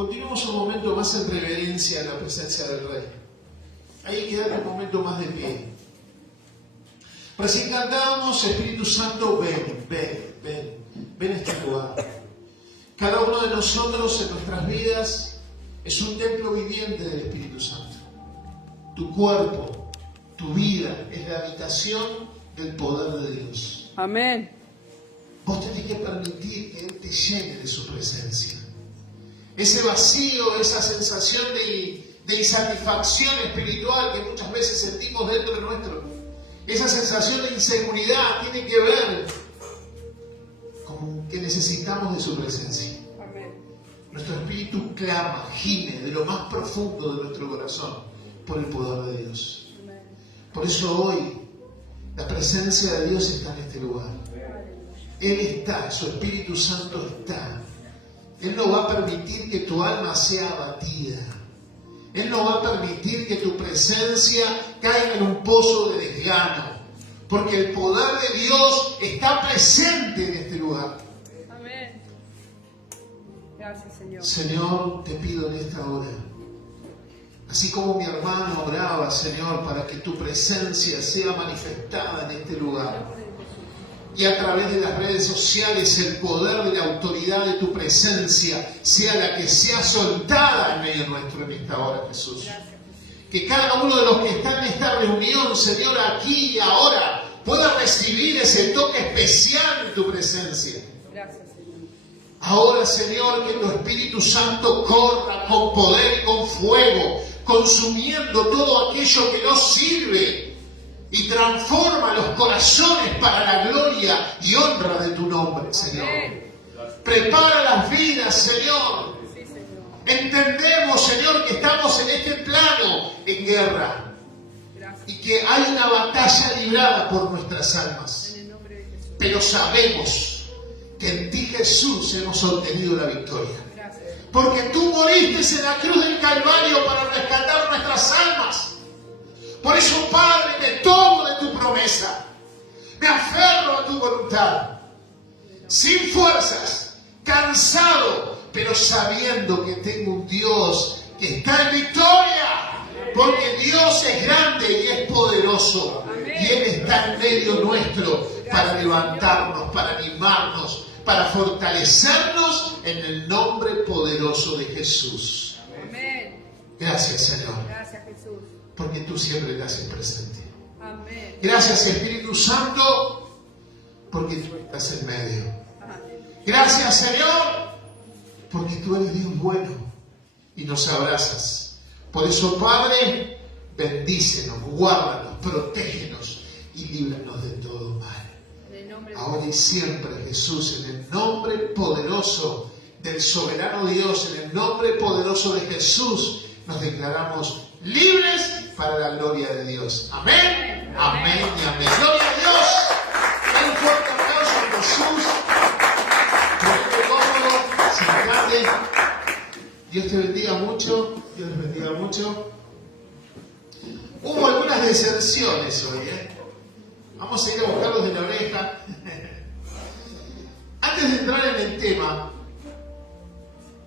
Continuemos un momento más en reverencia en la presencia del Rey. Hay que dar un momento más de pie. Recién cantábamos, Espíritu Santo, ven a este lugar. Cada uno de nosotros en nuestras vidas es un templo viviente del Espíritu Santo. Tu cuerpo, tu vida es la habitación del poder de Dios. Amén. Vos tenés que permitir que Él te llene de su presencia. Ese vacío, esa sensación de insatisfacción espiritual que muchas veces sentimos dentro de nuestro, esa sensación de inseguridad tiene que ver con que necesitamos de su presencia. Amén. Nuestro espíritu clama, gime de lo más profundo de nuestro corazón por el poder de Dios. Amén. Por eso hoy la presencia de Dios está en este lugar. Él está, su Espíritu Santo está. Él no va a permitir que tu alma sea abatida. Él no va a permitir que tu presencia caiga en un pozo de desgano. Porque el poder de Dios está presente en este lugar. Amén. Gracias, Señor. Señor, te pido en esta hora, así como mi hermano oraba, Señor, para que tu presencia sea manifestada en este lugar. Y a través de las redes sociales el poder de la autoridad de tu presencia sea la que sea soltada en medio nuestro en esta hora, Jesús. Que cada uno de los que están en esta reunión, Señor, aquí y ahora, pueda recibir ese toque especial de tu presencia. Gracias, Señor. Ahora, Señor, que tu Espíritu Santo corra con poder y con fuego, consumiendo todo aquello que no sirve y transforma los corazones para la gloria y honra de tu nombre, Señor. Amén. Prepara las vidas, Señor. Sí, Señor. Entendemos, Señor, que estamos en este plano en guerra Gracias. y que hay una batalla librada por nuestras almas. En el nombre de Jesús. Pero sabemos que en ti, Jesús, hemos obtenido la victoria. Gracias. Porque tú moriste en la cruz del Calvario para rescatar nuestras almas. Por eso, Padre, me tomo de tu promesa. Me aferro a tu voluntad. Sin fuerzas, cansado, pero sabiendo que tengo un Dios que está en victoria. Porque Dios es grande y es poderoso. Y Él está en medio nuestro para levantarnos, para animarnos, para fortalecernos en el nombre poderoso de Jesús. Amén. Gracias, Señor, Gracias, Jesús. porque tú siempre te haces presente. Amén. Gracias, Espíritu Santo, porque tú estás en medio. Amén. Gracias, Señor, porque tú eres Dios bueno y nos abrazas. Por eso, Padre, bendícenos, guárdanos, protégenos y líbranos de todo mal. En el nombre de Ahora y siempre, Jesús, en el nombre poderoso del soberano Dios, en el nombre poderoso de Jesús, nos declaramos libres para la gloria de Dios. Amén, amén y amén. Gloria a Dios. Dale un fuerte aplauso a Jesús. Ponete cómodo, sentate. Dios te bendiga mucho. Dios les bendiga mucho. Hubo algunas deserciones hoy, Vamos a ir a buscarlos de la oreja. Antes de entrar en el tema,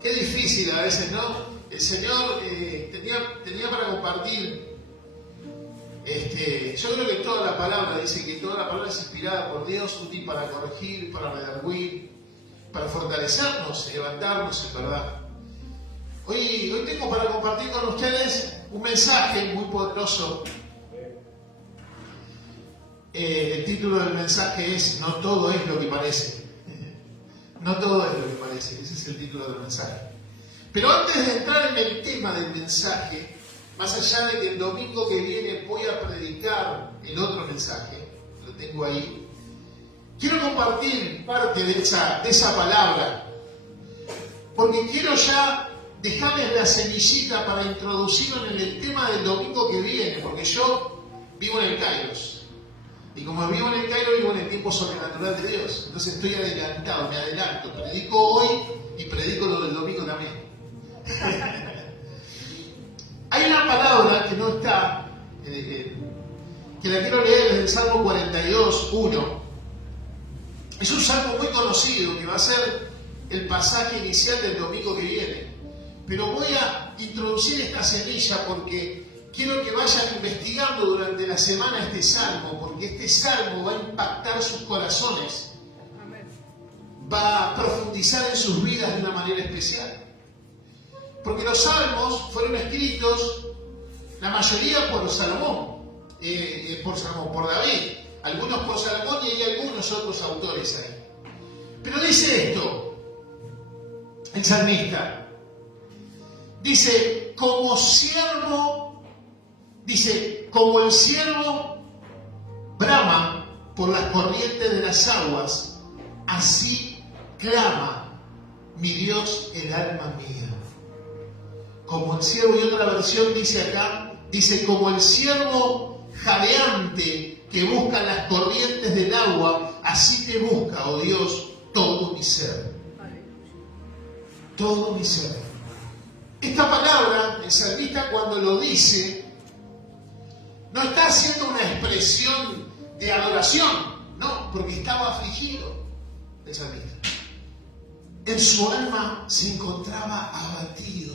qué difícil a veces, ¿no? El Señor tenía para compartir. Yo creo que toda la palabra, dice que toda la palabra es inspirada por Dios, útil para corregir, para redarguir, para fortalecernos y levantarnos en verdad. Hoy tengo para compartir con ustedes un mensaje muy poderoso. El título del mensaje es No todo es lo que parece. No todo es lo que parece. Ese es el título del mensaje. Pero antes de entrar en el tema del mensaje, más allá de que el domingo que viene voy a predicar el otro mensaje, lo tengo ahí, quiero compartir parte de esa palabra, porque quiero ya dejarles la semillita para introducirlo en el tema del domingo que viene, porque yo vivo en el Kairos. Y como vivo en el Cairo, vivo en el tiempo sobrenatural de Dios. Entonces estoy adelantado, me adelanto. Predico hoy y predico lo del domingo también. Hay una palabra que no está, que la quiero leer desde el Salmo 42, 1. Es un salmo muy conocido que va a ser el pasaje inicial del domingo que viene. pero voy a introducir esta semilla porque quiero que vayan investigando durante la semana este salmo, porque este salmo va a impactar sus corazones, Amén. va a profundizar en sus vidas de una manera especial. Porque los salmos fueron escritos, la mayoría por Salomón, por David, algunos por Salomón y hay algunos otros autores ahí. Pero dice esto, el salmista, dice, como el siervo brama por las corrientes de las aguas, así clama mi Dios el alma mía. Como el siervo, y otra versión dice acá, dice, como el siervo jadeante que busca las corrientes del agua, así te busca, oh Dios, todo mi ser. Todo mi ser. Esta palabra, el salmista cuando lo dice, no está haciendo una expresión de adoración, no, porque estaba afligido el salmista. En su alma se encontraba abatido.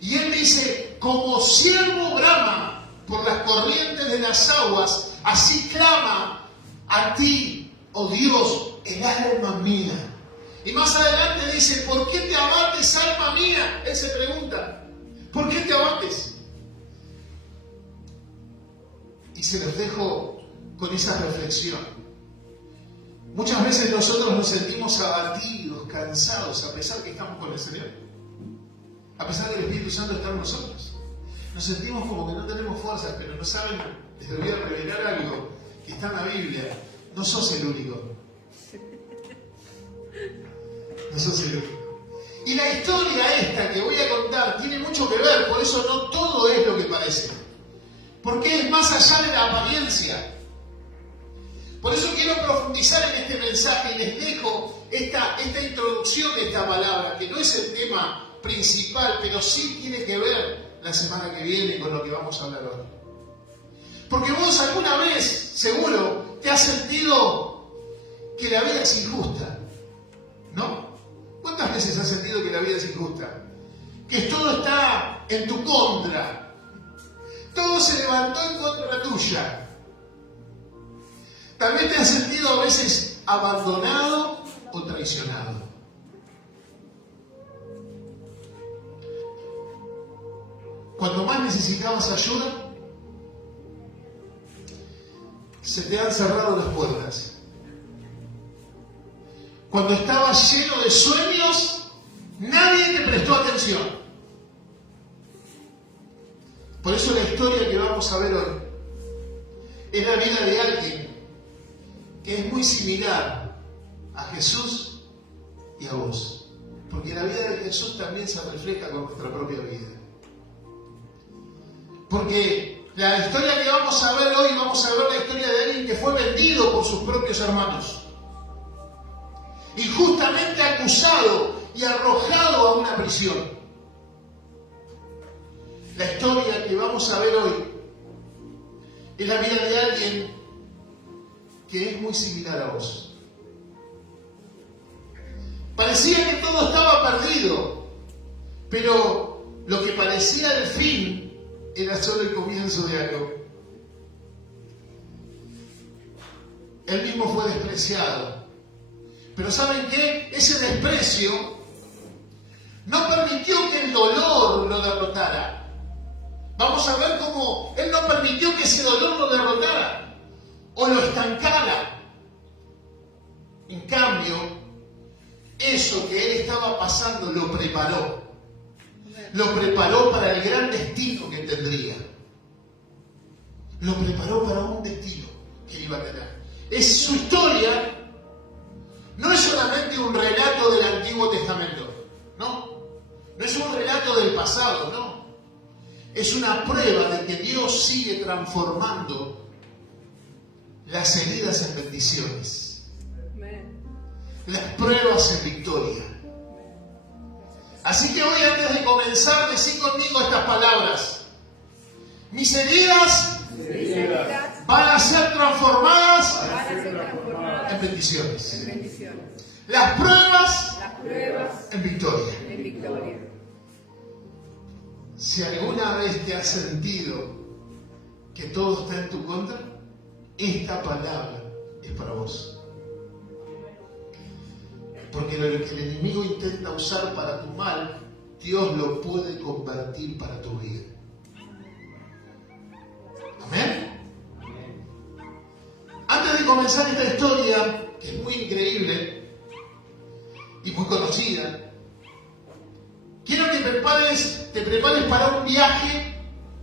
Y él dice, como siervo brama por las corrientes de las aguas, así clama a ti, oh Dios, el alma mía. Y más adelante dice, ¿por qué te abates, alma mía? Él se pregunta, ¿por qué te abates? Y se los dejo con esa reflexión. Muchas veces nosotros nos sentimos abatidos, cansados, a pesar que estamos con el Señor. A pesar que el Espíritu Santo está en nosotros. Nos sentimos como que no tenemos fuerzas, pero no saben, les voy a revelar algo que está en la Biblia. No sos el único. No sos el único. Y la historia esta que voy a contar tiene mucho que ver, por eso no todo es lo que parece. Porque es más allá de la apariencia. Por eso quiero profundizar en este mensaje y les dejo esta introducción de esta palabra, que no es el tema principal, pero sí tiene que ver la semana que viene con lo que vamos a hablar hoy. Porque vos alguna vez, seguro, te has sentido que la vida es injusta, ¿no? ¿Cuántas veces has sentido que la vida es injusta? Que todo está en tu contra. Todo se levantó en contra tuya. Tal vez te has sentido a veces abandonado o traicionado. Cuando más necesitabas ayuda, se te han cerrado las puertas. Cuando estabas lleno de sueños, nadie te prestó atención. Por eso la historia que vamos a ver hoy es la vida de alguien que es muy similar a Jesús y a vos. Porque la vida de Jesús también se refleja con nuestra propia vida. Porque la historia que vamos a ver hoy, vamos a ver la historia de alguien que fue vendido por sus propios hermanos. Injustamente acusado y arrojado a una prisión. La historia que vamos a ver hoy es la vida de alguien que es muy similar a vos. Parecía que todo estaba perdido, pero lo que parecía el fin era solo el comienzo de algo. Él mismo fue despreciado. Pero ¿saben qué? Ese desprecio no permitió que el dolor lo derrotara. Vamos a ver cómo Él no permitió que ese dolor lo derrotara o lo estancara. En cambio, eso que Él estaba pasando lo preparó. Lo preparó para el gran destino que tendría. Lo preparó para un destino que iba a tener. Es su historia. No es solamente un relato del Antiguo Testamento, no. No es un relato del pasado, no. Es una prueba de que Dios sigue transformando las heridas en bendiciones, las pruebas en victoria. Así que hoy, antes de comenzar, decí conmigo estas palabras. Mis heridas van a ser transformadas en bendiciones. Las pruebas en victoria. en victoria. Si alguna vez te has sentido que todo está en tu contra, esta palabra es para vos. Porque lo que el enemigo intenta usar para tu mal, Dios lo puede convertir para tu vida. ¿Amén? Antes de comenzar esta historia, que es muy increíble y muy conocida, quiero que te prepares para un viaje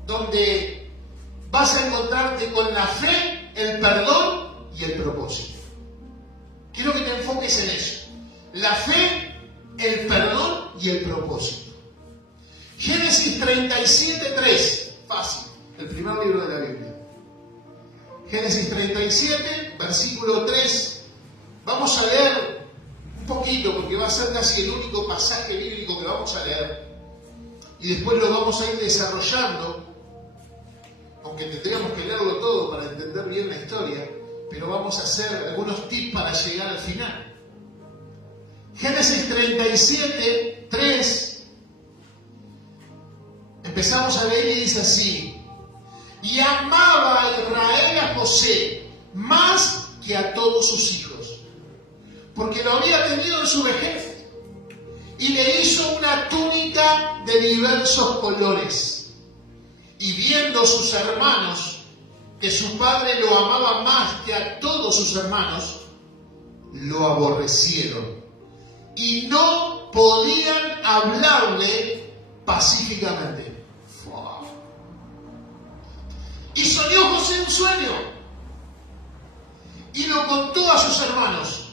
donde vas a encontrarte con la fe, el perdón y el propósito. Quiero que te enfoques en eso. La fe, el perdón y el propósito. Génesis 37:3. Fácil. El primer libro de la Biblia. Génesis 37, versículo 3. Vamos a leer un poquito, porque va a ser casi el único pasaje bíblico que vamos a leer. Y después lo vamos a ir desarrollando, aunque tendríamos que leerlo todo para entender bien la historia, pero vamos a hacer algunos tips para llegar al final. Génesis 37, 3. Empezamos a leer y dice así: y amaba a Israel a José más que a todos sus hijos, porque lo había tenido en su vejez, y le hizo una túnica de diversos colores. Y viendo sus hermanos que su padre lo amaba más que a todos sus hermanos, lo aborrecieron y no podían hablarle pacíficamente. Y soñó José un sueño y lo contó a sus hermanos,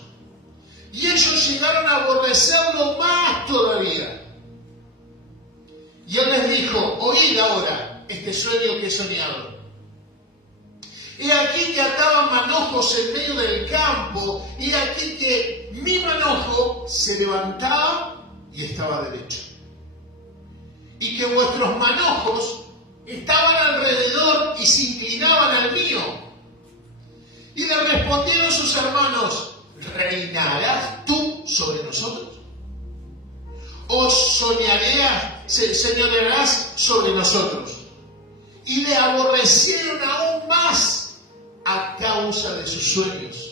y ellos llegaron a aborrecerlo más todavía. Y él les dijo: oíd ahora este sueño que he soñado. He aquí que ataban manojos en medio del campo, y aquí que mi manojo se levantaba y estaba derecho, y que vuestros manojos estaban alrededor y se inclinaban al mío. Y le respondieron sus hermanos: ¿reinarás tú sobre nosotros? ¿O señorearás sobre nosotros? Y le aborrecieron aún más a causa de sus sueños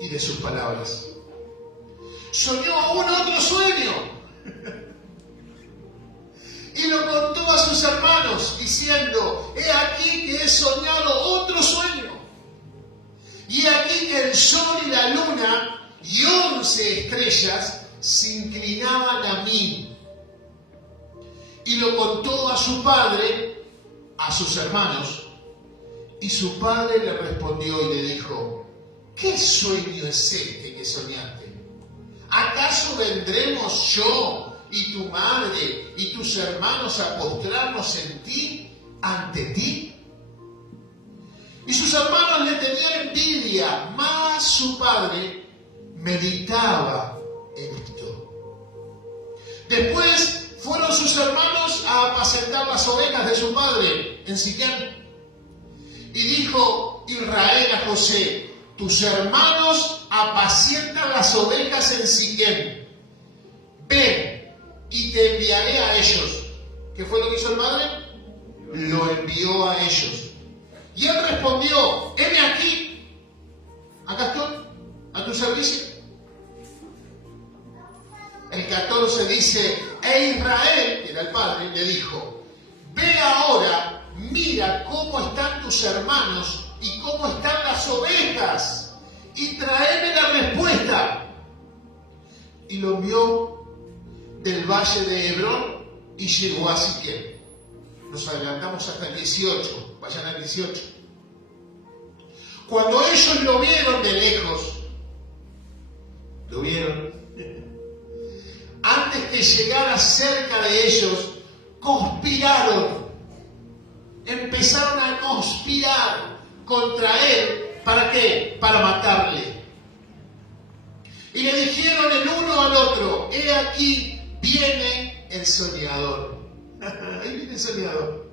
y de sus palabras. Soñó aún otro sueño y lo contó a sus hermanos, diciendo: he aquí que he soñado otro sueño, y aquí que el sol y la luna y 11 estrellas se inclinaban a mí. Y lo contó a su padre, a sus hermanos, y su padre le respondió y le dijo: ¿qué sueño es este que soñaste? ¿Acaso vendremos yo y tu madre y tus hermanos a postrarnos en ti, ante ti? Y sus hermanos le tenían envidia, mas su padre meditaba en esto. Después fueron sus hermanos a apacentar las ovejas de su padre en Siquem. Y dijo Israel a José: tus hermanos apacientan las ovejas en Siquem. Ven y te enviaré a ellos. ¿Qué fue lo que hizo el padre? Lo envió a ellos. Y él respondió: heme aquí, acá estoy, a tu servicio. El 14 dice: e Israel, que era el padre, le dijo: ve ahora, mira cómo están tus hermanos y cómo están las ovejas, y tráeme la respuesta. Y lo envió del valle de Hebrón y llegó a Siquem. Nos adelantamos hasta el 18, vayan al 18. Cuando ellos lo vieron de lejos, lo vieron, antes que llegara cerca de ellos, conspiraron, empezaron a conspirar contra él. ¿Para qué? Para matarle. Y le dijeron el uno al otro: he aquí viene el soñador. Ahí viene el soñador.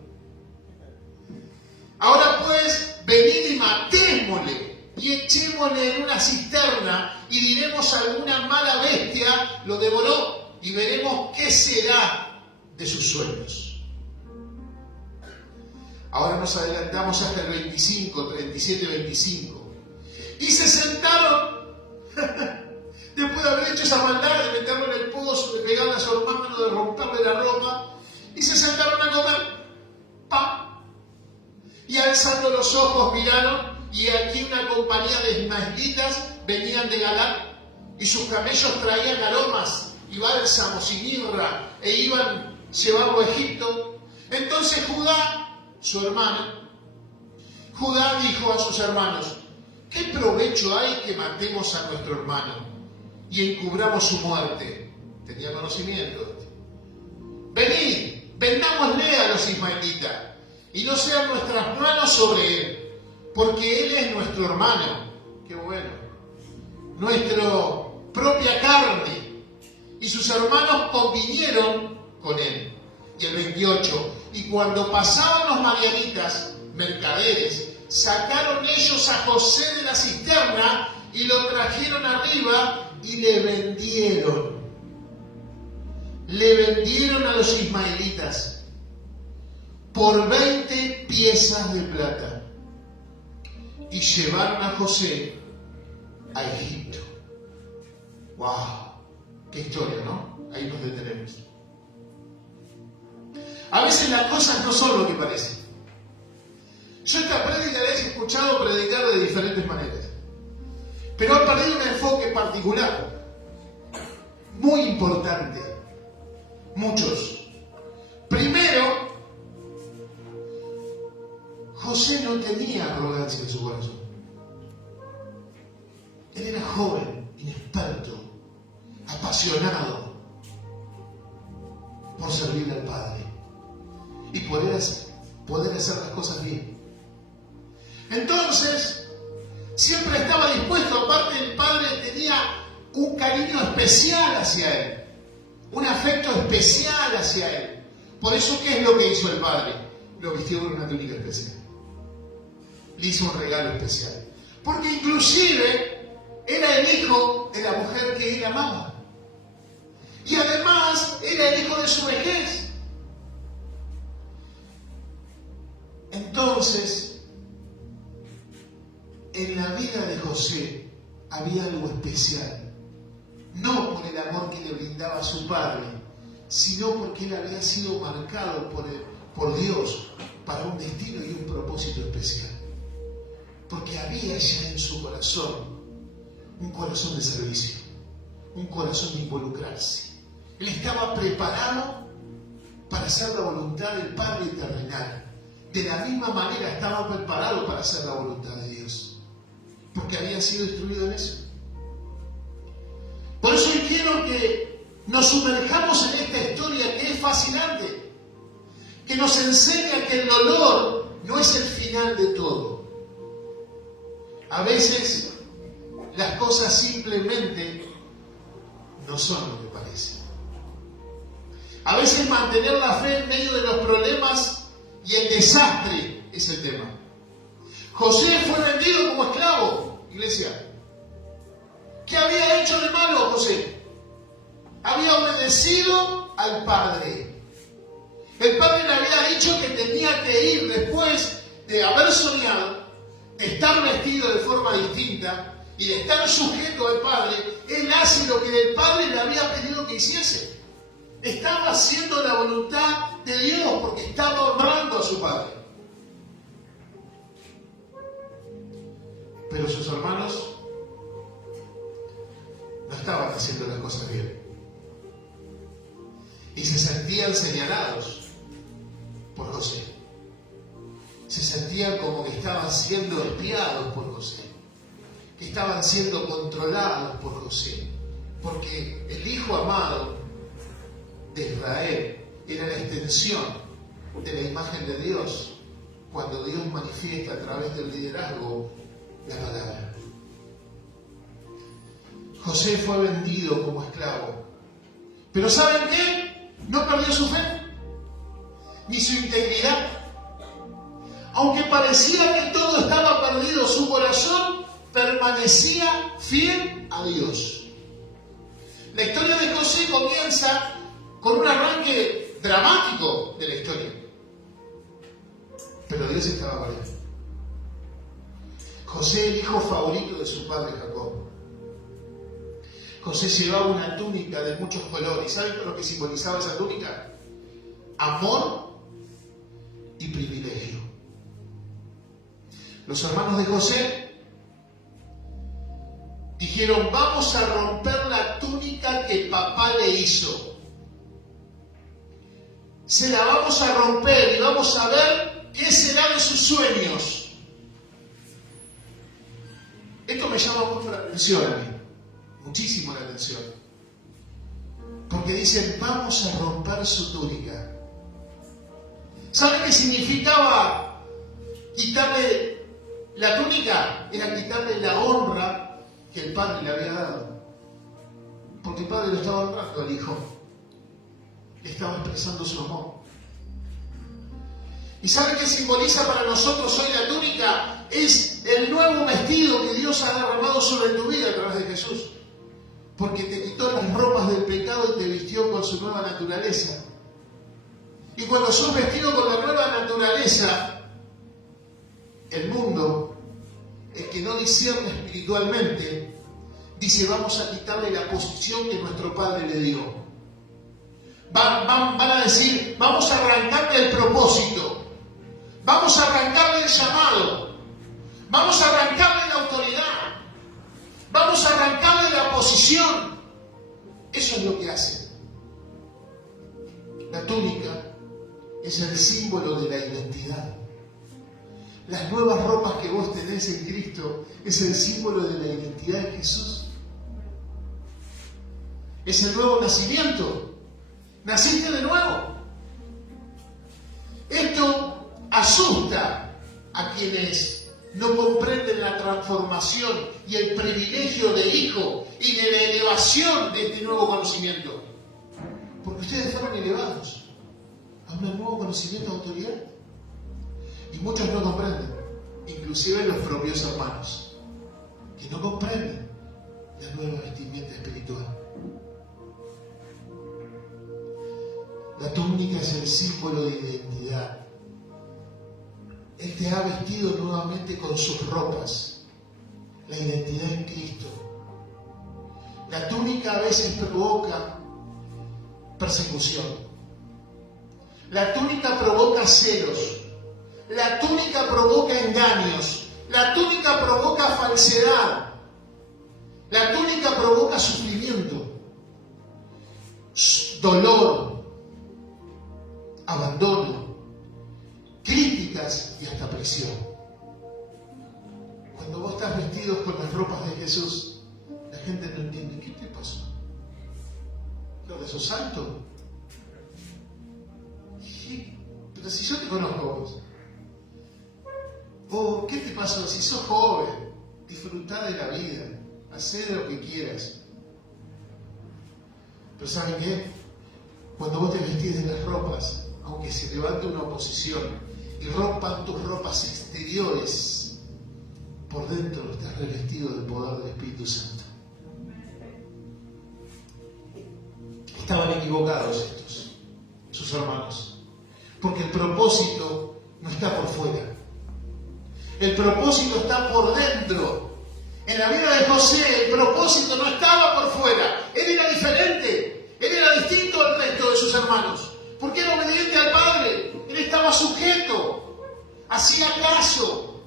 Ahora pues, venid y matémosle, y echémosle en una cisterna, y diremos: alguna mala bestia lo devoró, y veremos qué será de sus sueños. Ahora nos adelantamos hasta el 25, 37, 25. Y se sentaron, después de haber hecho esa maldad de meterlo en el pozo, de pegarle a su hermano, de romperle la ropa, y se sentaron a comer pan. Y alzando los ojos miraron, y aquí una compañía de ismaelitas venían de Galaad, y sus camellos traían aromas y bálsamos y mirra, e iban llevarlo a Egipto. Entonces Judá, su hermano, Judá dijo a sus hermanos: ¿qué provecho hay que matemos a nuestro hermano y encubramos su muerte? Tenía conocimiento. Venid, vendámosle a los ismaelitas, y no sean nuestras manos sobre él, porque él es nuestro hermano. Qué bueno. Nuestra propia carne. Y sus hermanos convinieron con él. Y el 28. Y cuando pasaban los madianitas, mercaderes, sacaron ellos a José de la cisterna y lo trajeron arriba y le vendieron. Le vendieron a los ismaelitas por 20 piezas de plata y llevaron a José a Egipto. ¡Wow! ¡Qué historia!, ¿no? Ahí nos detenemos. A veces las cosas no son lo que parecen. Yo esta prédica la he escuchado predicar de diferentes maneras, pero ha perdido un enfoque particular, muy importante. Muchos. Primero, José no tenía arrogancia en su corazón. Él era joven, inexperto, apasionado por servirle al Padre y poder hacer las cosas bien. Entonces, siempre estaba dispuesto. Aparte, el Padre tenía un cariño especial hacia él, un afecto especial hacia él. Por eso, ¿qué es lo que hizo el Padre? Lo vistió con una túnica especial. Le hizo un regalo especial. Porque inclusive era el hijo de la mujer que él amaba. Y además era el hijo de su vejez. Entonces, en la vida de José había algo especial. No por el amor que le brindaba a su padre, sino porque él había sido marcado por Dios para un destino y un propósito especial. Porque había ya en su corazón un corazón de servicio, un corazón de involucrarse. Él estaba preparado para hacer la voluntad del Padre terrenal. De la misma manera estaba preparado para hacer la voluntad de Dios, porque había sido instruido en eso. Por eso hoy quiero que nos sumerjamos en esta historia que es fascinante, que nos enseña que el dolor no es el final de todo. A veces las cosas simplemente no son lo que parecen. A veces mantener la fe en medio de los problemas y el desastre es el tema. José fue vendido como esclavo, iglesia. ¿Qué había hecho de malo José? Había obedecido al Padre. El Padre le había dicho que tenía que ir después de haber soñado, de estar vestido de forma distinta y de estar sujeto al Padre. Él hace lo que el Padre le había pedido que hiciese. Estaba haciendo la voluntad de Dios porque estaba honrando a su Padre. Pero sus hermanos no estaban haciendo las cosas bien. Y se sentían señalados por José. Se sentían como que estaban siendo espiados por José. Que estaban siendo controlados por José. Porque el hijo amado de Israel era la extensión de la imagen de Dios cuando Dios manifiesta a través del liderazgo la palabra. José fue vendido como esclavo. Pero ¿saben qué? No perdió su fe, ni su integridad. Aunque parecía que todo estaba perdido, su corazón permanecía fiel a Dios. La historia de José comienza con un arranque dramático de la historia. Pero Dios estaba con él. José, el hijo favorito de su padre Jacob. José llevaba una túnica de muchos colores. ¿Saben lo que simbolizaba esa túnica? Amor y privilegio. Los hermanos de José dijeron: vamos a romper la túnica que papá le hizo. Se la vamos a romper y vamos a ver qué será de sus sueños. Esto me llama mucho la atención a mí, muchísimo la atención. Porque dicen: vamos a romper su túnica. ¿Saben qué significaba quitarle la túnica? Era quitarle la honra que el padre le había dado. Porque el padre lo estaba honrando al hijo. Le estaba expresando su amor. ¿Y saben qué simboliza para nosotros hoy la túnica? Es el nuevo vestido que Dios ha derramado sobre tu vida a través de Jesús. Porque te quitó las ropas del pecado y te vistió con su nueva naturaleza. Y cuando sos vestido con la nueva naturaleza, el mundo, el que no discierne espiritualmente, dice: vamos a quitarle la posición que nuestro Padre le dio. Van a decir: vamos a arrancarle el propósito, vamos a arrancarle el llamado, vamos a arrancarle la autoridad, vamos a arrancarle la posición. Eso es lo que hacen. La túnica es el símbolo de la identidad. Las nuevas ropas que vos tenés en Cristo es el símbolo de la identidad de Jesús. Es el nuevo nacimiento. Naciste de nuevo. Esto asusta a quienes no comprenden la transformación y el privilegio de hijo y de la elevación de este nuevo conocimiento. Porque ustedes fueron elevados a un nuevo conocimiento de autoridad. Y muchos no comprenden, inclusive los propios hermanos, que no comprenden la nueva vestimenta espiritual. La túnica es el símbolo de identidad. Él te ha vestido nuevamente con sus ropas, la identidad en Cristo. La túnica a veces provoca persecución. La túnica provoca celos. La túnica provoca engaños. La túnica provoca falsedad. La túnica provoca sufrimiento, dolor, abandono, críticas y hasta presión. Cuando vos estás vestido con las ropas de Jesús, la gente no entiende. ¿Qué te pasó? ¿Lo de sos santo? Pero si yo te conozco a vos. Oh, ¿qué te pasó? Si sos joven, disfrutá de la vida, hacé lo que quieras. Pero ¿saben qué? Cuando vos te vestís de las ropas, aunque se levante una oposición y rompan tus ropas exteriores, por dentro estás revestido del poder del Espíritu Santo. Estaban equivocados estos, sus hermanos, porque el propósito no está por fuera. El propósito está por dentro. En la vida de José, el propósito no estaba por fuera. Él era diferente. Él era distinto al resto de sus hermanos. Porque era obediente al Padre. Él estaba sujeto. Hacía caso.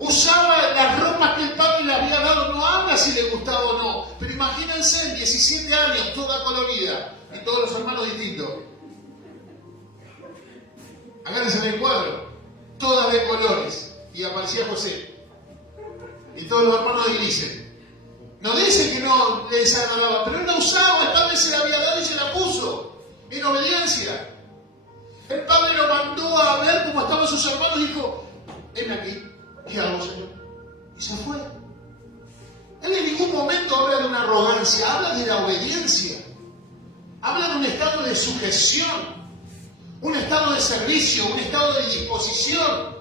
Usaba las ropas que el Padre le había dado. No habla si le gustaba o no. Pero imagínense, en 17 años, toda colorida. Y todos los hermanos distintos. Agárrense en el cuadro. Todas de colores, y aparecía José, y todos los hermanos de grises. No dice que no le desagradaba, pero él la usaba, el Padre se la había dado y se la puso, en obediencia. El Padre lo mandó a ver cómo estaban sus hermanos y dijo: ven aquí, ¿qué hago, Señor? Y se fue. Él en ningún momento habla de una arrogancia, habla de la obediencia, habla de un estado de sujeción, un estado de servicio, un estado de disposición.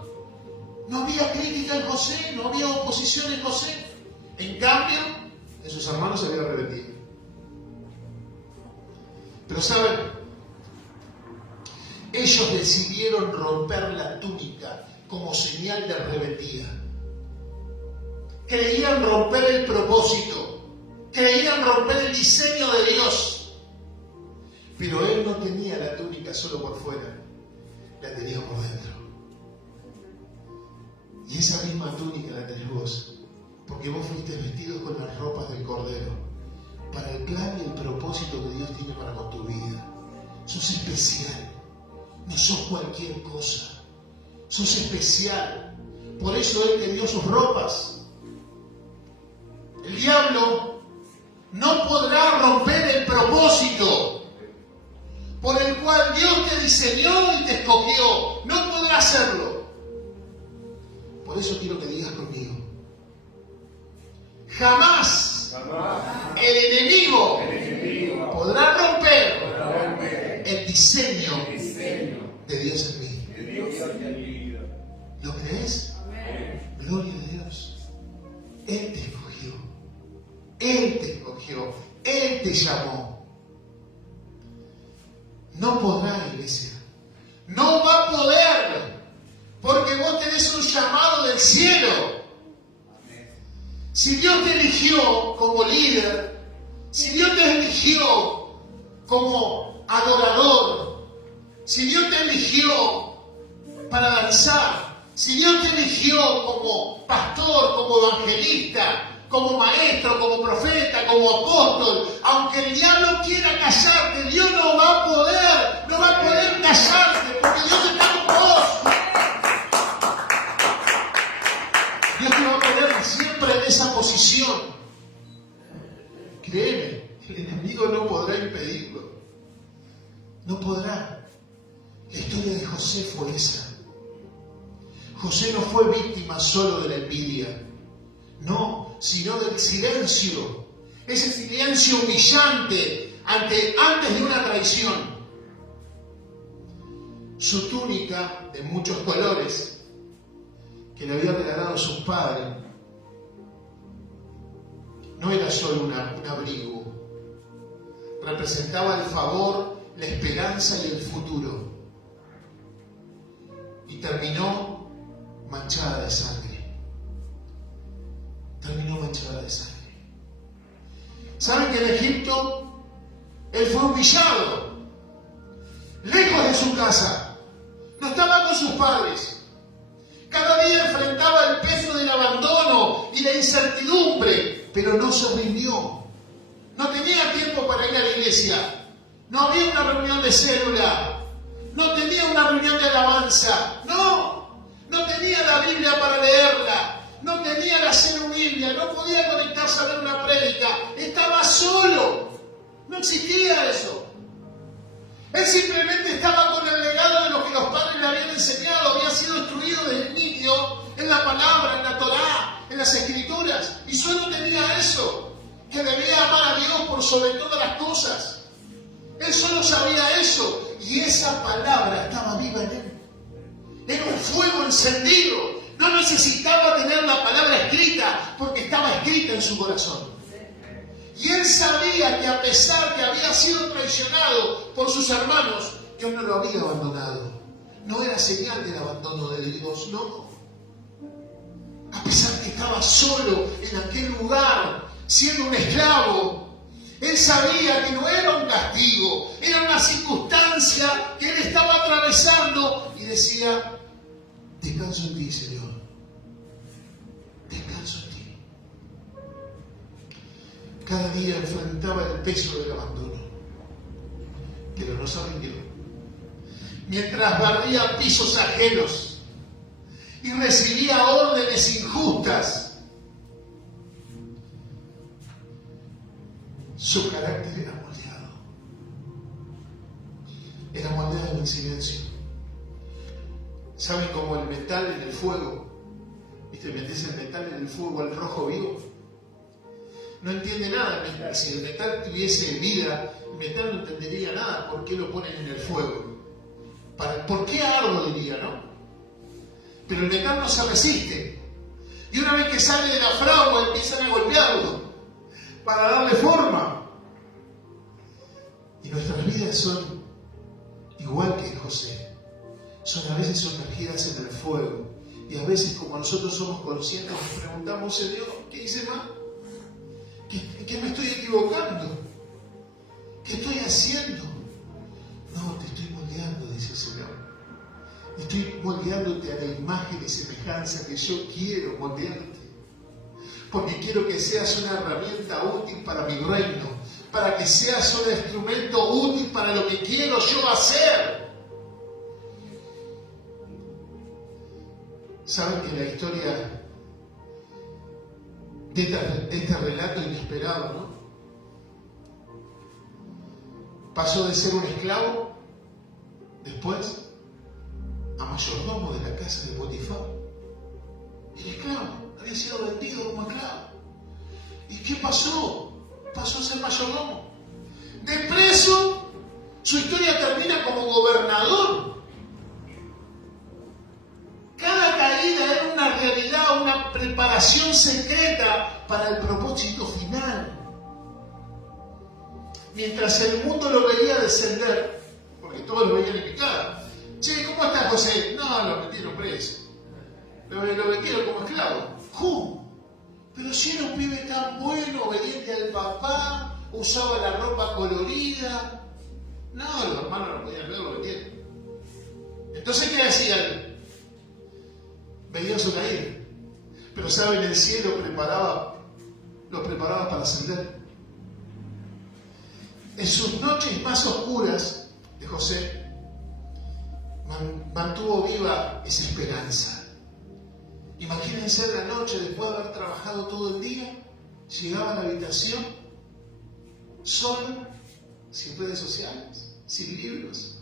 No había crítica en José, no había oposición en José. En cambio, en sus hermanos se había arrepentido. Pero ¿saben? Ellos decidieron romper la túnica como señal de rebeldía. Creían romper el propósito, creían romper el diseño de Dios. Pero Él no tenía la túnica solo por fuera, la tenía por dentro. Y esa misma túnica la tenés vos, porque vos fuiste vestidos con las ropas del Cordero, para el plan y el propósito que Dios tiene para con tu vida. Sos especial, no sos cualquier cosa, sos especial. Por eso Él te dio sus ropas. El diablo no podrá romper el propósito por el cual Dios te diseñó y te escogió. No podrá hacerlo. Por eso quiero que digas conmigo: jamás el enemigo podrá romper el diseño de Dios en mí. ¿Lo crees? Gloria a Dios. Él te escogió. Él te escogió. Él te llamó. No podrá, iglesia. No va a poder. Porque vos tenés un llamado del cielo. Si Dios te eligió como líder, si Dios te eligió como adorador, si Dios te eligió para danzar, si Dios te eligió como pastor, como evangelista, como maestro, como profeta, como apóstol, aunque el diablo quiera callarte, Dios no va a poder callarte, porque Dios está con vos. Dios te va a poner siempre en esa posición. Créeme, el enemigo no podrá impedirlo. No podrá. La historia de José fue esa. José no fue víctima solo de la envidia, no, sino del silencio. Ese silencio humillante antes de una traición. Su túnica de muchos colores que le había regalado sus padres no era solo un abrigo, representaba el favor, la esperanza y el futuro, y terminó manchada de sangre. Terminó manchada de sangre. ¿Saben que en Egipto él fue humillado? Lejos de su casa, no estaba con sus padres. Cada día enfrentaba el peso del abandono y la incertidumbre, pero no se rindió. No tenía tiempo para ir a la iglesia. No había una reunión de célula. No tenía una reunión de alabanza. No tenía la Biblia para leerla. No tenía la cena Biblia. No podía conectarse a ver una prédica. Estaba solo. No existía eso. Él simplemente estaba con el legado de lo que los padres le habían enseñado. Había sido instruido desde niño en la palabra, en la Torá, en las Escrituras. Y solo tenía eso, que debía amar a Dios por sobre todas las cosas. Él solo sabía eso. Y esa palabra estaba viva en él. Era un fuego encendido. No necesitaba tener la palabra escrita, porque estaba escrita en su corazón. Y él sabía que a pesar que había sido traicionado por sus hermanos, Dios no lo había abandonado. No era señal del abandono de Dios, no. A pesar que estaba solo en aquel lugar, siendo un esclavo, él sabía que no era un castigo, era una circunstancia que él estaba atravesando y decía: descanso en ti, Señor. Descanso en ti. Cada día enfrentaba el peso del abandono, pero no se rindió. Mientras barría pisos ajenos y recibía órdenes injustas, su carácter era moldeado. Era moldeado en silencio. ¿Saben cómo el metal en el fuego? ¿Viste? Metes el metal en el fuego al rojo vivo. No entiende nada el metal. Si el metal tuviese vida, el metal no entendería nada. ¿Por qué lo ponen en el fuego? ¿Por qué ardo, diría, no? Pero el metal no se resiste. Y una vez que sale de la fragua, empiezan a golpearlo para darle forma. Y nuestras vidas son igual que José. Son a veces sumergidas en el fuego. Y a veces, como nosotros somos conscientes, nos preguntamos, Señor, ¿qué hice mal? ¿Qué me estoy equivocando? ¿Qué estoy haciendo? No, te estoy moldeando, dice el Señor. Estoy moldeándote a la imagen y semejanza que yo quiero moldearte. Porque quiero que seas una herramienta útil para mi reino. Para que seas un instrumento útil para lo que quiero yo hacer. Saben que la historia de este relato inesperado, ¿no? Pasó de ser un esclavo, después, a mayordomo de la casa de Potifar. El esclavo había sido vendido como esclavo. ¿Y qué pasó? Pasó a ser mayordomo. De preso, su historia termina como gobernador. Cada caída era una realidad, una preparación secreta para el propósito final. Mientras el mundo lo veía descender, porque todos lo veían en picada. Che, ¿cómo estás, José? No, lo metieron preso. Lo vendieron como esclavo. ¿Cómo? Pero si era un pibe tan bueno, obediente al papá, usaba la ropa colorida. No, los hermanos no podían ver, lo vendieron. Entonces, ¿qué hacían? Veían su caída. Pero, ¿saben? El cielo los preparaba para ascender. En sus noches más oscuras de José, mantuvo viva esa esperanza. Imagínense la noche, después de haber trabajado todo el día, llegaba a la habitación, solo, sin redes sociales, sin libros,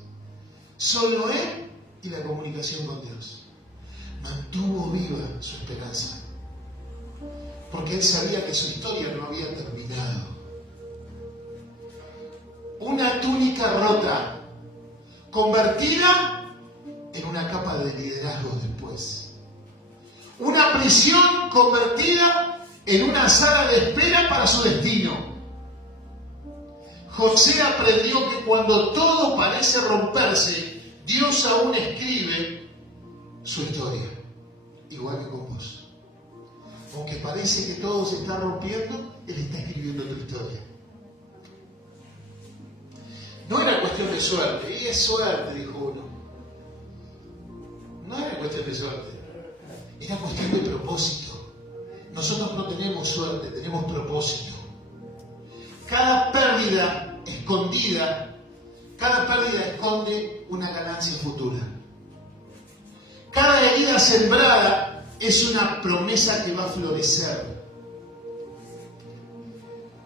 solo él y la comunicación con Dios. Mantuvo viva su esperanza, porque él sabía que su historia no había terminado. Una túnica rota, convertida en una capa de liderazgo después. Una prisión convertida en una sala de espera para su destino. José aprendió que cuando todo parece romperse, Dios aún escribe su historia, igual que con vos. Aunque parece que todo se está rompiendo, Él está escribiendo tu historia. No era cuestión de suerte, y es suerte, dijo uno. No era cuestión de suerte, era cuestión de propósito. Nosotros no tenemos suerte, tenemos propósito. Cada pérdida escondida, cada pérdida esconde una ganancia futura. Cada herida sembrada es una promesa que va a florecer.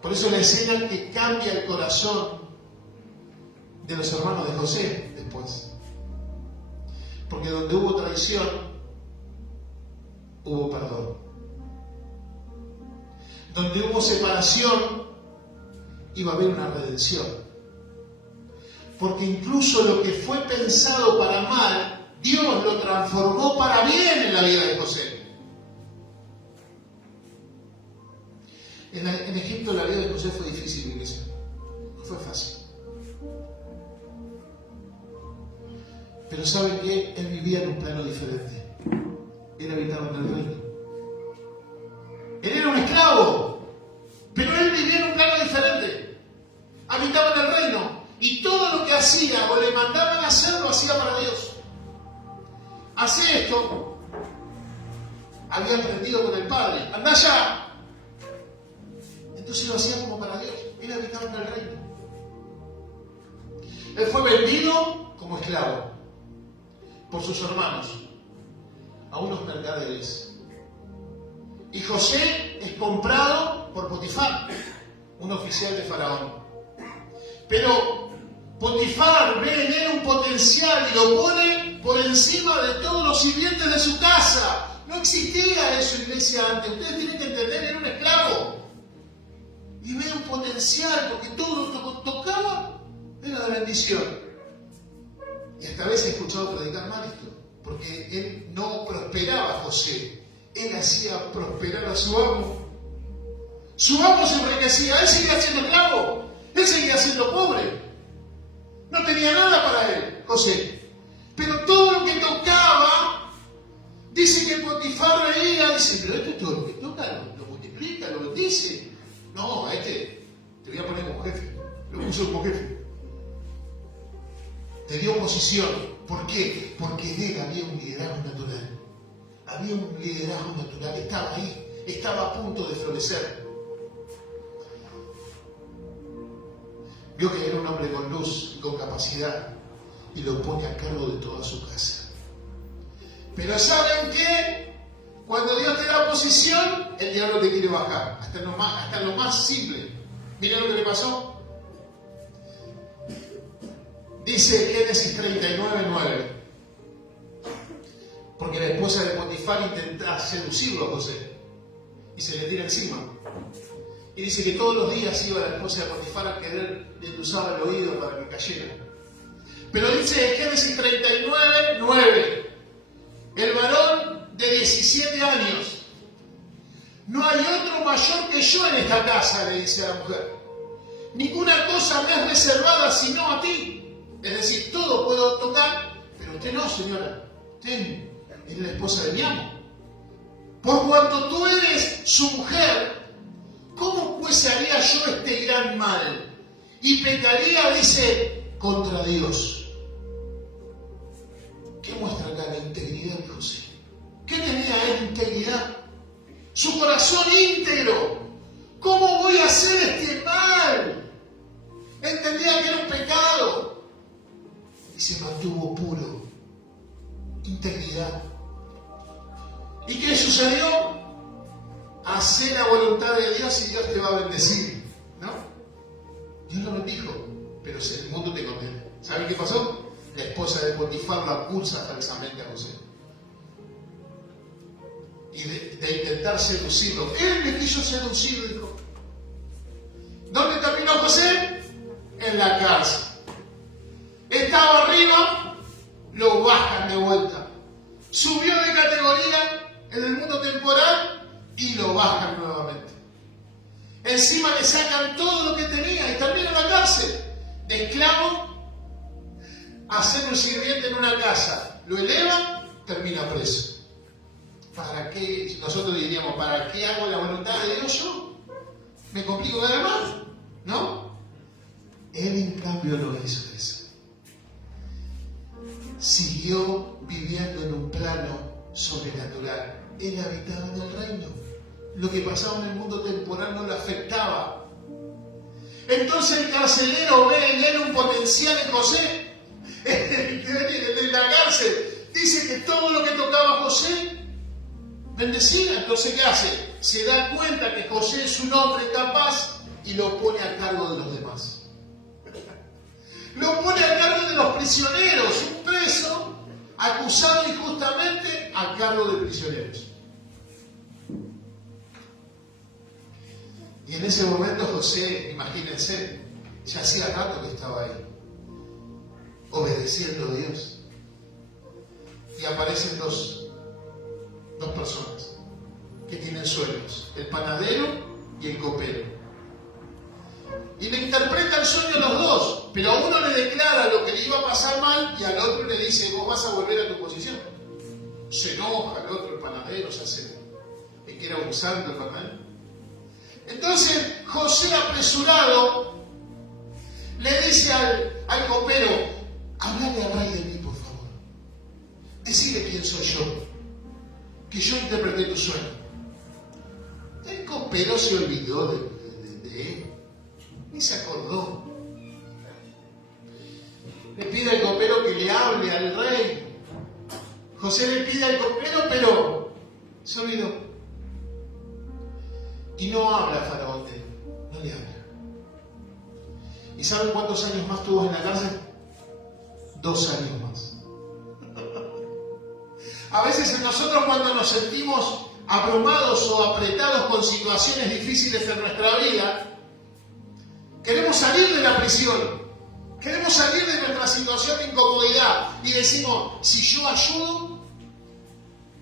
Por eso la escena que cambia el corazón de los hermanos de José después. Porque donde hubo traición, hubo perdón. Donde hubo separación, iba a haber una redención. Porque incluso lo que fue pensado para mal, Dios lo transformó para bien en la vida de José. En Egipto la vida de José fue difícil, iglesia. No fue fácil. Pero ¿saben qué? Él vivía en un plano diferente. Él habitaba en el reino. Él era un esclavo, pero él vivía en un plano diferente. Habitaba en el reino y todo lo que hacía o le mandaban a hacer, lo hacía para Dios. Hace esto. Había aprendido con el Padre. ¡Anda allá! Entonces lo hacía como para Dios. Él habitaba en el reino. Él fue vendido como esclavo por sus hermanos a unos mercaderes. Y José es comprado por Potifar, un oficial de Faraón. Pero Potifar ve en él un potencial y lo pone por encima de todos los sirvientes de su casa. No existía eso, iglesia, antes. Ustedes tienen que entender, era un esclavo. Y ve un potencial, porque todo lo que tocaba era de bendición. Y hasta a veces he escuchado predicar mal esto, porque él no prosperaba a José, él hacía prosperar a su amo. Su amo se enriquecía, él seguía siendo esclavo, él seguía siendo pobre. No tenía nada para él, José. Pero todo lo que tocaba, dice que Potifar reía, dice, pero esto es todo lo que toca, lo multiplica, lo bendice. No, te voy a poner como jefe. Lo puso como jefe. Te dio posición. ¿Por qué? Porque en él había un liderazgo natural. Había un liderazgo natural, estaba ahí, estaba a punto de florecer. Vio que era un hombre con luz y con capacidad y lo pone a cargo de toda su casa. Pero ¿saben qué? Cuando Dios te da posición, el diablo te quiere bajar, hasta lo más simple. Miren lo que le pasó. Dice Génesis 39:9. Porque la esposa de Potifar intenta seducirlo a José y se le tira encima. Y dice que todos los días iba la esposa de Potifar a querer endulzar el oído para que cayera. Pero dice en Génesis 39:9, el varón de 17 años, no hay otro mayor que yo en esta casa, le dice a la mujer. Ninguna cosa me es reservada sino a ti. Es decir, todo puedo tocar, pero usted no, señora. Usted es la esposa de mi amo. Por cuanto tú eres su mujer, ¿cómo pues haría yo este gran mal? Y pecaría, dice, contra Dios. ¿Qué muestra acá la integridad de José? ¿Qué tenía él? Integridad. Su corazón íntegro. ¿Cómo voy a hacer este mal? Entendía que era un pecado. Y se mantuvo puro. Integridad. ¿Y qué sucedió? Hacé la voluntad de Dios y Dios te va a bendecir. ¿No? Dios lo bendijo, pero el mundo te condena. ¿Saben qué pasó? La esposa de Potifar lo acusa falsamente a José. Y de intentar seducirlo. Él me quiso seducir, dijo. ¿Dónde terminó José? En la cárcel. Estaba arriba, lo bajan de vuelta. Subió de categoría en el mundo temporal y lo bajan nuevamente. Encima le sacan todo lo que tenía y termina en la cárcel. De esclavo a ser un sirviente en una casa. Lo elevan, termina preso. ¿Para qué? Nosotros diríamos, ¿para qué hago la voluntad de Dios yo? ¿Me complico cada vez más? ¿No? Él en cambio no hizo eso. Siguió viviendo en un plano sobrenatural. Él habitaba en el reino. Lo que pasaba en el mundo temporal no lo afectaba. Entonces el carcelero ve en él un potencial en José. El de la cárcel dice que todo lo que tocaba José bendecía. Entonces, ¿qué hace? Se da cuenta que José es un hombre capaz y lo pone a cargo de los demás. Lo pone a cargo de los prisioneros, un preso acusado injustamente a cargo de prisioneros. Y en ese momento José, imagínense, ya hacía rato que estaba ahí, obedeciendo a Dios. Y aparecen dos personas que tienen sueños, el panadero y el copero. Y le interpreta el sueño los dos, pero a uno le declara lo que le iba a pasar mal y al otro le dice, vos vas a volver a tu posición. Se enoja el otro, el panadero, se hace el que era un santo el panadero. Entonces José, apresurado, le dice al copero, hablale al rey de mí, por favor. Decile quién soy yo, que yo interpreté tu sueño. El copero se olvidó de él. Y se acordó. Le pide al copero que le hable al rey. José le pide al copero, pero se olvidó. Y no habla Faraón de él. No le habla. ¿Y saben cuántos años más tuvo en la cárcel? 2 años más. A veces nosotros, cuando nos sentimos abrumados o apretados con situaciones difíciles en nuestra vida, queremos salir de la prisión, queremos salir de nuestra situación de incomodidad y decimos, si yo ayudo,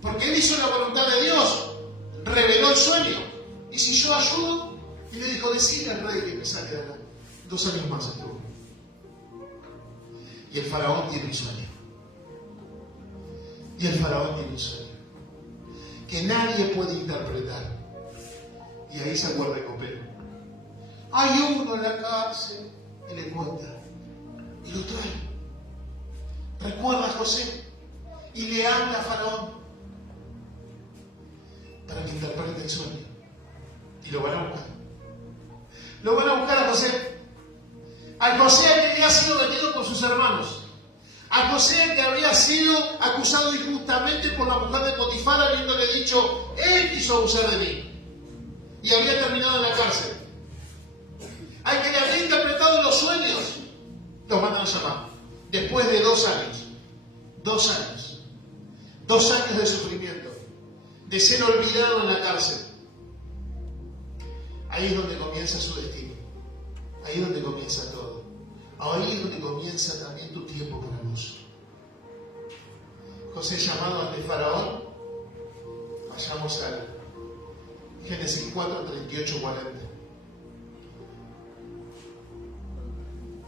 porque él hizo la voluntad de Dios, reveló el sueño, y si yo ayudo, y le dijo, decile al rey que me saque de acá. 2 años más estuvo. Y el faraón tiene un sueño. Y el faraón tiene un sueño que nadie puede interpretar. Y ahí se acuerda de Copero. Hay uno en la cárcel y le cuenta. Y lo trae. Recuerda a José y le habla a Faraón para que interprete el sueño. Y lo van a buscar. Lo van a buscar a José. Al José que había sido metido por sus hermanos. A José que había sido acusado injustamente por la mujer de Potifar, habiéndole dicho, él quiso abusar de mí. Y había terminado en la cárcel. Al que le había interpretado los sueños, los mandan a llamar. Después de 2 años. 2 años. 2 años de sufrimiento. De ser olvidado en la cárcel. Ahí es donde comienza su destino. Ahí es donde comienza todo. Ahí es donde comienza también tu tiempo para vos. José llamado ante Faraón. Vayamos al Génesis 4, 38, 40.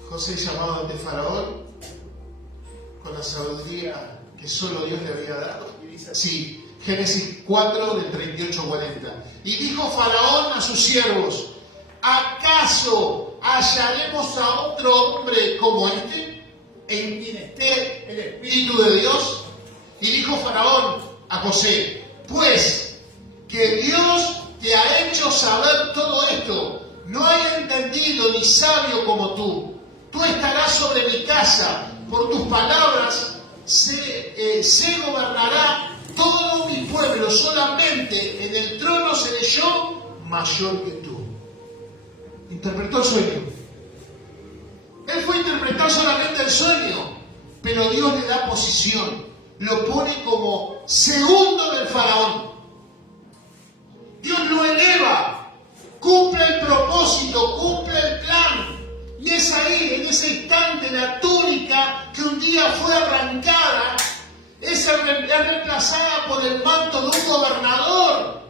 José llamado ante Faraón con la sabiduría que solo Dios le había dado. Y dice así, Génesis 4, del 38, 40. Y dijo Faraón a sus siervos, ¿acaso hallaremos a otro hombre como este, en quien esté el Espíritu de Dios? Y dijo Faraón a José, pues que Dios te ha hecho saber todo esto, no hay entendido ni sabio como tú. Tú estarás sobre mi casa, por tus palabras se gobernará todo mi pueblo, solamente en el trono seré yo mayor que tú. Interpretó el sueño. Él fue a interpretar solamente el sueño, pero Dios le da posición, lo pone como segundo del faraón. Dios lo eleva, cumple el propósito, cumple el plan. Y es ahí, en ese instante, la túnica que un día fue arrancada, es reemplazada por el manto de un gobernador.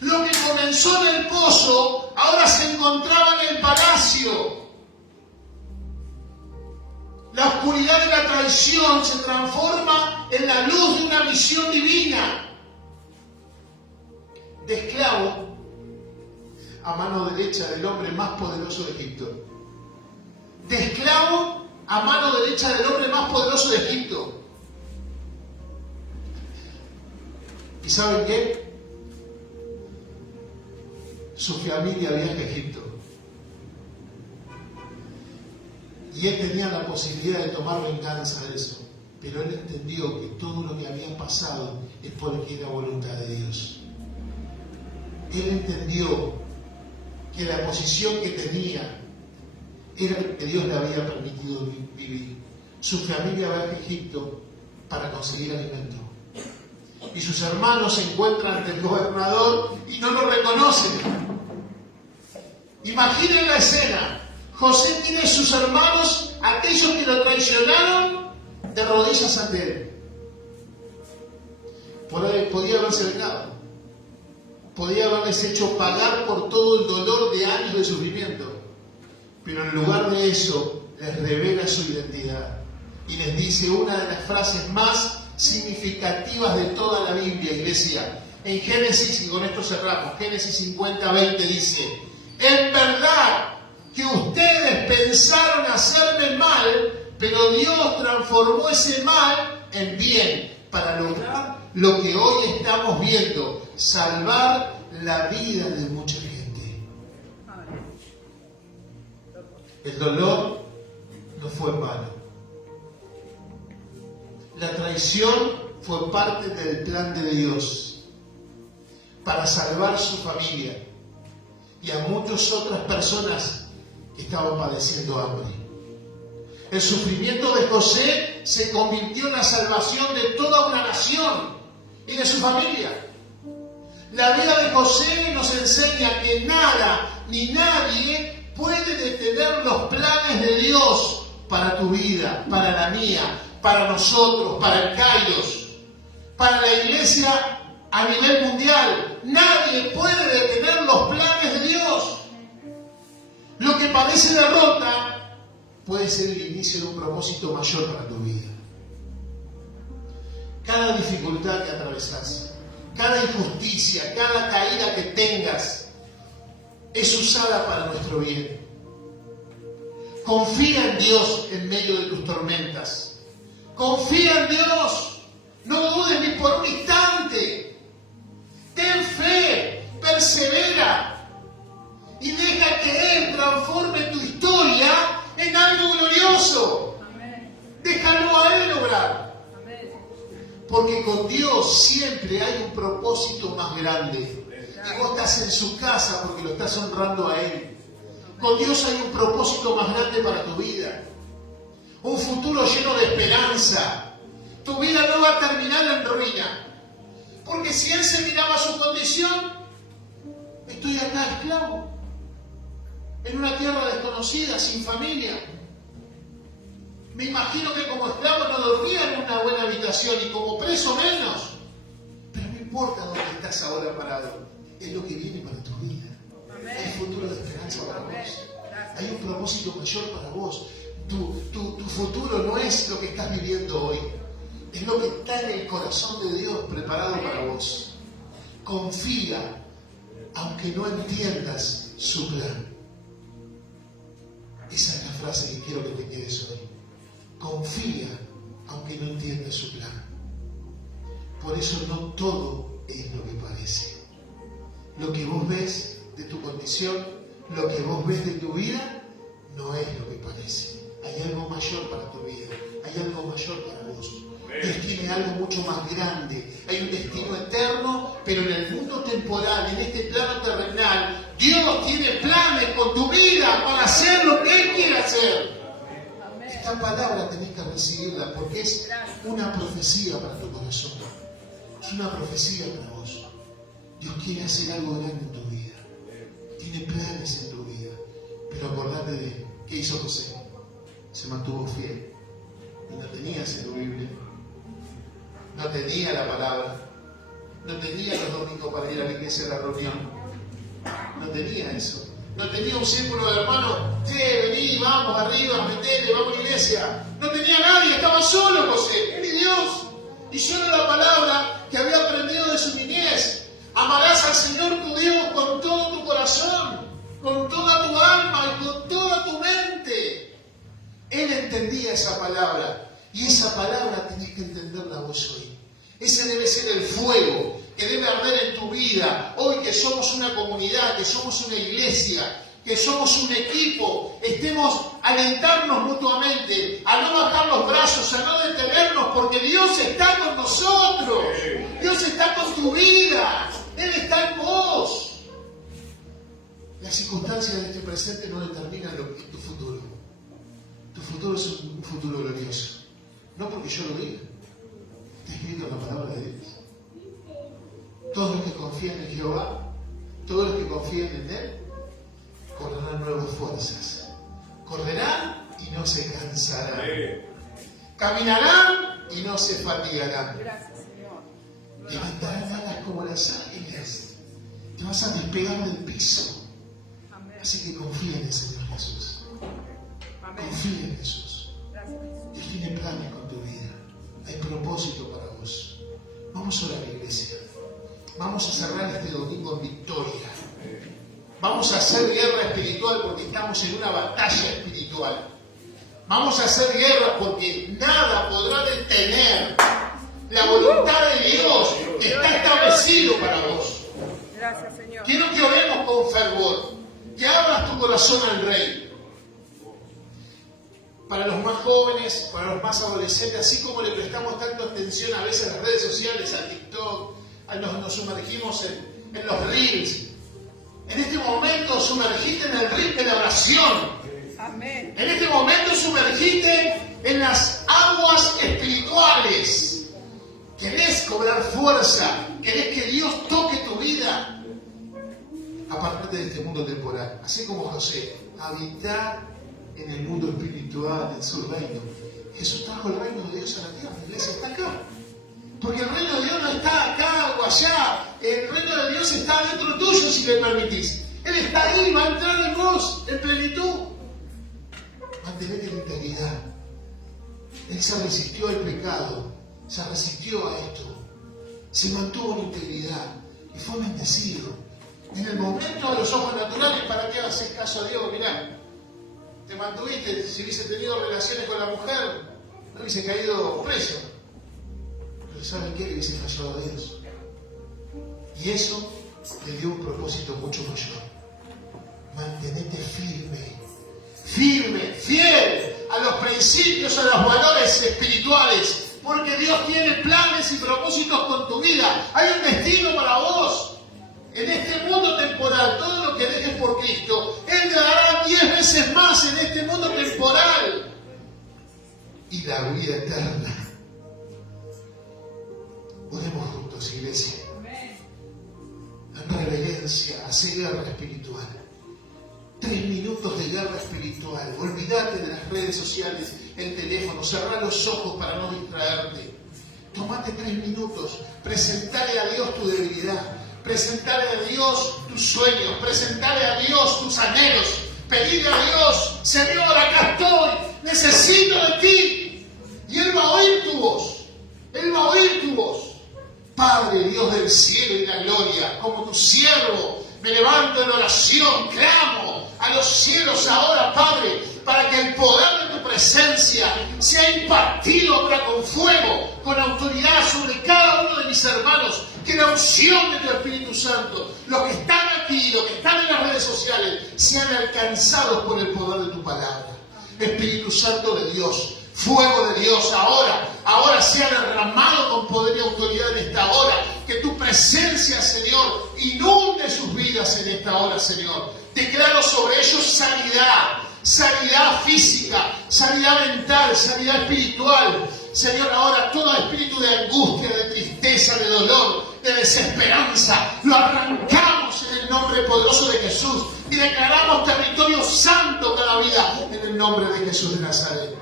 Lo que comenzó en el pozo, ahora se encontraba en el palacio. La oscuridad de la traición se transforma en la luz de una visión divina. De esclavo a mano derecha del hombre más poderoso de Egipto. De esclavo a mano derecha del hombre más poderoso de Egipto. ¿Y saben qué? Su familia viaja a Egipto. Y él tenía la posibilidad de tomar venganza de eso. Pero él entendió que todo lo que había pasado es porque era voluntad de Dios. Él entendió que la posición que tenía era lo que Dios le había permitido vivir. Su familia va a Egipto para conseguir alimento. Y sus hermanos se encuentran ante el gobernador y no lo reconocen. Imaginen la escena. José tiene a sus hermanos, aquellos que lo traicionaron, de rodillas ante él. Podía haberse vengado. Podía haberles hecho pagar por todo el dolor de años de sufrimiento. Pero en lugar de eso, les revela su identidad. Y les dice una de las frases más significativas de toda la Biblia, iglesia. En Génesis, y con esto cerramos, Génesis 50, 20 dice, en verdad que ustedes pensaron hacerme mal, pero Dios transformó ese mal en bien, para lograr lo que hoy estamos viendo, salvar la vida de mucha gente. El dolor no fue en vano. La traición fue parte del plan de Dios para salvar su familia y a muchas otras personas que estaban padeciendo hambre. El sufrimiento de José se convirtió en la salvación de toda una nación y de su familia. La vida de José nos enseña que nada ni nadie puede detener los planes de Dios para tu vida, para la mía, para nosotros, para el Kairos, para la iglesia a nivel mundial. Nadie puede detener los planes de Dios. Lo que parece derrota puede ser el inicio de un propósito mayor para tu vida. Cada dificultad que atravesás, cada injusticia, cada caída que tengas, es usada para nuestro bien. Confía en Dios en medio de tus tormentas. Confía en Dios. No dudes ni por un instante. Ten fe, persevera y deja que Él transforme tu historia en algo glorioso. Amén. Déjalo a Él obrar. Amén. Porque con Dios siempre hay un propósito más grande. Y vos estás en su casa porque lo estás honrando a Él. Con Dios hay un propósito más grande para tu vida. Un futuro lleno de esperanza. Tu vida no va a terminar en ruina. Porque si Él se miraba su condición, estoy acá esclavo. En una tierra desconocida, sin familia. Me imagino que como esclavo no dormía en una buena habitación y como preso menos. Pero no importa dónde estás ahora parado. Es lo que viene para tu vida. Hay un futuro de esperanza para vos. Hay un propósito mayor para vos. Tu futuro no es lo que estás viviendo hoy. Es lo que está en el corazón de Dios preparado para vos. Confía, aunque no entiendas su plan. Esa es la frase que quiero que te quedes hoy. Confía, aunque no entiendas su plan. Por eso no todo es lo que parece. Lo que vos ves de tu condición, lo que vos ves de tu vida, no es lo que parece. Hay algo mayor para tu vida, hay algo mayor para vos. Dios tiene algo mucho más grande. Hay un destino eterno, pero en el mundo temporal, en este plano terrenal, Dios tiene planes con tu vida para hacer lo que Él quiere hacer. Esta palabra tenés que recibirla porque es una profecía para tu corazón. Es una profecía para vos. Dios quiere hacer algo grande en tu vida. Tiene planes en tu vida. Pero acordate de qué hizo José. Se mantuvo fiel. Y no tenía ese tu Biblia. No tenía la palabra. No tenía los domingos para ir a la iglesia a la reunión. No tenía eso. No tenía un círculo de hermanos. Vení, vamos, arriba, metele, vamos a la iglesia. No tenía nadie, estaba solo José. Él y Dios. Y solo la palabra que había aprendido de su niñez. Amarás al Señor tu Dios con todo tu corazón, con toda tu alma y con toda tu mente. Él entendía esa palabra. Y esa palabra tenés que entenderla vos hoy. Ese debe ser el fuego que debe arder en tu vida. Hoy que somos una comunidad, que somos una iglesia, que somos un equipo, estemos a alentarnos mutuamente, a no bajar los brazos, a no detenernos, porque Dios está con nosotros. Dios está con tu vida. Él está en vos. Las circunstancias de este presente no determinan tu futuro. Tu futuro es un futuro glorioso. No porque yo lo diga. Está escrito en la palabra de Dios. Todos los que confían en Jehová, todos los que confían en Él, correrán nuevas fuerzas. Correrán y no se cansarán. Caminarán y no se fatigarán. Gracias, Señor. Levantarán alas como las águilas. Te vas a despegar del piso. Amén. Así que confía en el Señor Jesús. Amén. Confía en Jesús. Gracias, Jesús. Dios tiene planes con tu vida. Hay propósito para vos. Vamos a orar, iglesia. Vamos a cerrar este domingo en victoria. Vamos a hacer guerra espiritual porque estamos en una batalla espiritual. Vamos a hacer guerra porque nada podrá detener la voluntad de Dios que está establecido para vos. Gracias, Señor. Quiero que oremos con fervor, que abras tu corazón al Rey. Para los más jóvenes, para los más adolescentes, así como le prestamos tanta atención a veces a las redes sociales, a TikTok, nos sumergimos en los reels. En este momento sumergite en el reel de la oración. Amén. En este momento sumergite en las aguas espirituales. ¿Querés cobrar fuerza? ¿Querés que Dios toque tu vida? Aparte de este mundo temporal, así como José, habitar en el mundo espiritual, en su reino. Jesús trajo el reino de Dios a la tierra, la iglesia está acá. Porque el reino de Dios no está acá o allá, el reino de Dios está dentro tuyo si le permitís. Él está ahí, va a entrar en vos, en plenitud. Mantenete en integridad. Él se resistió al pecado, se resistió a esto, se mantuvo en integridad y fue bendecido. En el momento de los ojos naturales, ¿para qué haces caso a Dios? Mirá, te mantuviste, si hubiese tenido relaciones con la mujer, no hubiese caído preso. Pero ¿saben qué? Le hubiese fallado a Dios. Y eso le dio un propósito mucho mayor. Mantenete firme, fiel a los principios, a los valores espirituales, porque Dios tiene planes y propósitos con tu vida. Hay un destino para vos. En este mundo temporal, todo lo que dejes por Cristo, Él te dará 10 veces más en este mundo temporal. Y la vida eterna. Oremos juntos, iglesia. En reverencia, hacer guerra espiritual. 3 minutos de guerra espiritual. Olvídate de las redes sociales, el teléfono, cerrá los ojos para no distraerte. Tómate 3 minutos, presentale a Dios tu debilidad, presentale a Dios tus sueños, presentale a Dios tus anhelos, pedirle a Dios, Señor, acá estoy, necesito de ti. Y Él va a oír tu voz, Él va a oír tu voz. Padre, Dios del cielo y la gloria, como tu siervo, me levanto en oración, clamo a los cielos ahora, Padre, para que el poder de tu presencia sea impartido ahora con fuego, con autoridad sobre cada uno de mis hermanos, que la unción de tu Espíritu Santo, los que están aquí, los que están en las redes sociales, sean alcanzados por el poder de tu palabra. Espíritu Santo de Dios, fuego de Dios, ahora sea derramado con poder y autoridad en esta hora. Que tu presencia, Señor, inunde sus vidas en esta hora, Señor. Declaro sobre ellos sanidad física, sanidad mental, sanidad espiritual. Señor, ahora todo espíritu de angustia, de tristeza, de dolor, de desesperanza, lo arrancamos en el nombre poderoso de Jesús y declaramos territorio santo cada vida en el nombre de Jesús de Nazaret.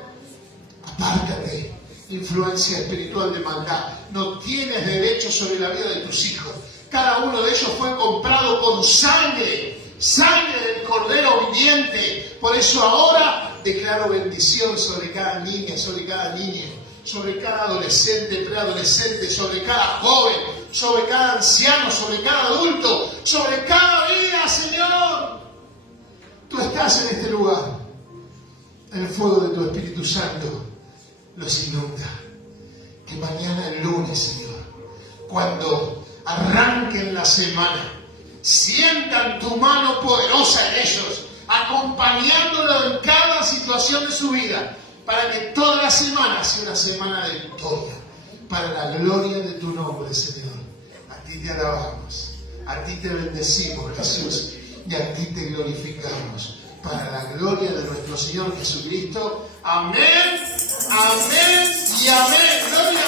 Apártate, influencia espiritual de maldad. No tienes derecho sobre la vida de tus hijos. Cada uno de ellos fue comprado con sangre del Cordero viviente. Por eso ahora declaro bendición sobre cada niña, sobre cada niño, sobre cada adolescente, preadolescente, sobre cada joven, sobre cada anciano, sobre cada adulto, sobre cada vida, Señor. Tú estás en este lugar. El fuego de tu Espíritu Santo los inunda. Que mañana, el lunes, Señor, cuando arranquen la semana, sientan tu mano poderosa en ellos, acompañándolo en cada situación de su vida, para que toda la semana sea una semana de victoria, para la gloria de tu nombre, Señor. A ti te alabamos, a ti te bendecimos, Jesús, y a ti te glorificamos, para la gloria de nuestro Señor Jesucristo. Amén, amén y amén. Gloria a Dios.